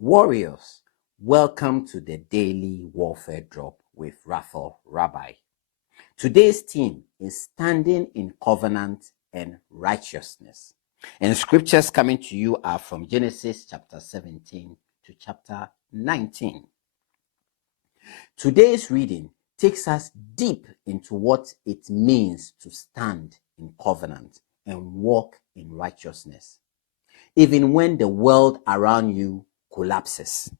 Warriors, welcome to the Daily Warfare Drop with Raphael, Rabbi. Today's theme is standing in covenant and righteousness. And scriptures coming to you are from Genesis chapter 17 to chapter 19. Today's reading takes us deep into what it means to stand in covenant and walk in righteousness, even when the world around you collapses.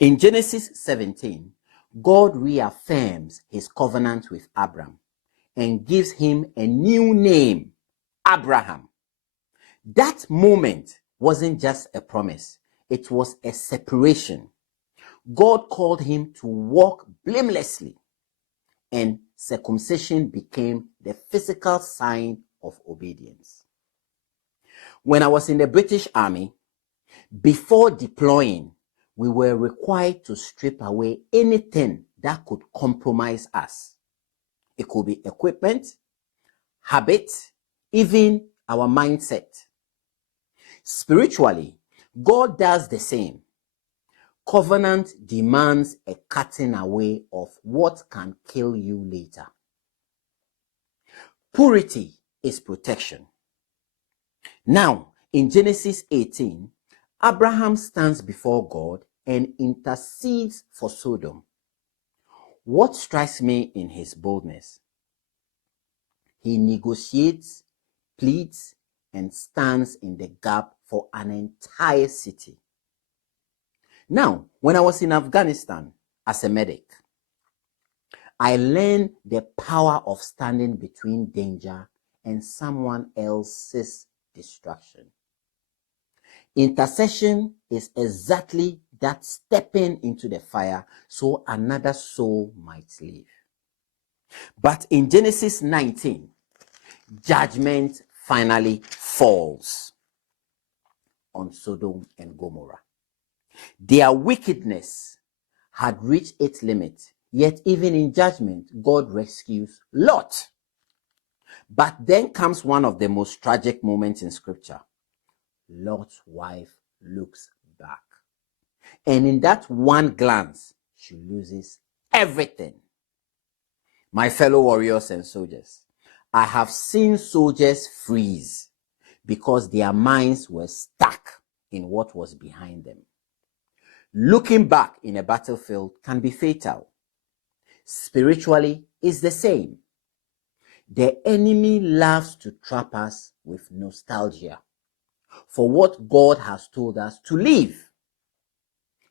In Genesis 17, God reaffirms his covenant with Abram and gives him a new name, Abraham. That moment wasn't just a promise, it was a separation. God called him to walk blamelessly, and circumcision became the physical sign of obedience. When I was in the British Army, before deploying, we were required to strip away anything that could compromise us. It could be equipment, habit, even our mindset. Spiritually, God does the same. Covenant demands a cutting away of what can kill you later. Purity is protection. Now, in Genesis 18, Abraham stands before God and intercedes for Sodom. What strikes me in his boldness? He negotiates, pleads, and stands in the gap for an entire city. Now, when I was in Afghanistan as a medic, I learned the power of standing between danger and someone else's destruction. Intercession is exactly that, stepping into the fire so another soul might live. But in Genesis 19, judgment finally falls on Sodom and Gomorrah. Their wickedness had reached its limit, yet even in judgment, God rescues Lot. But then comes one of the most tragic moments in Scripture. Lot's wife looks back, and in that one glance, she loses everything. My fellow warriors and soldiers, I have seen soldiers freeze because their minds were stuck in what was behind them. Looking back in a battlefield can be fatal. Spiritually, it's the same. The enemy loves to trap us with nostalgia for what God has told us to live.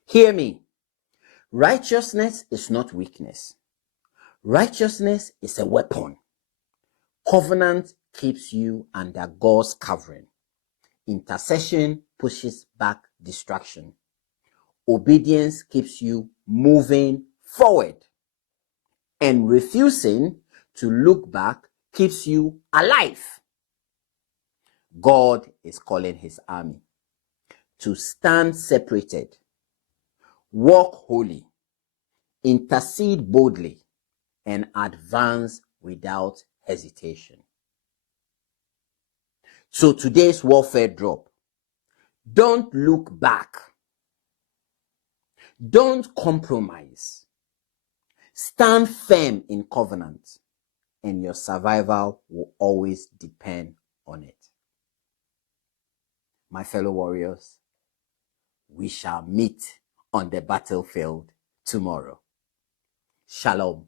Hear me. Righteousness is not weakness. Righteousness is a weapon. Covenant keeps you under God's covering. Intercession pushes back distraction. Obedience keeps you moving forward. And refusing to look back keeps you alive. God is calling his army to stand separated, walk holy, intercede boldly, and advance without hesitation. So today's warfare drop: don't look back. Don't compromise. Stand firm in covenant, and your survival will always depend on it. My fellow warriors, we shall meet on the battlefield tomorrow. Shalom.